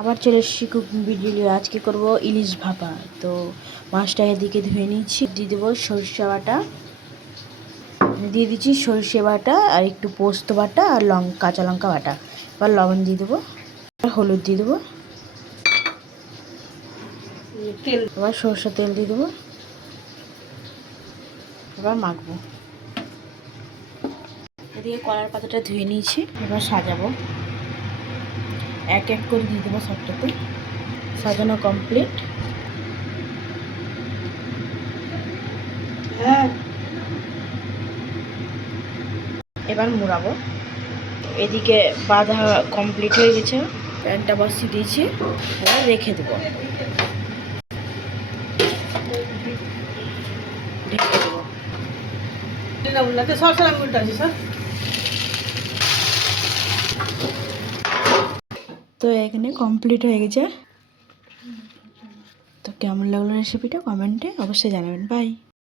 আবার চলে এসেছি কুকিং ভিডিও। আজকে করব ইলিশ ভাপা। তো মাছটা এদিকে ধুয়ে নিচ্ছি, দিয়ে দেবো সরষে বাটা, দিয়ে দিচ্ছি সরষে বাটা আর একটু পোস্ত বাটা আর কাঁচা লঙ্কা বাটা। এবার লবণ দিয়ে দেবো, হলুদ দিয়ে দেবো, তেল, এবার সরষের তেল দিয়ে দেবো, এবার মাখবো। এদিকে কলার পাতাটা ধুয়ে নিয়েছি, এবার সাজাবো। এক এক করে দিয়ে দেবো সবটাতে। সাজানো কমপ্লিট। এবার মুড়াবো। এদিকে বাঁধা কমপ্লিট হয়ে গেছে, প্যানটা বসিয়ে দিয়েছি, এবার রেখে দেবো, ঢেকে দেবো। তো এখানে কমপ্লিট হয়ে গেছে। তো কেমন লাগলো রেসিপিটা কমেন্টে অবশ্যই জানাবেন। বাই।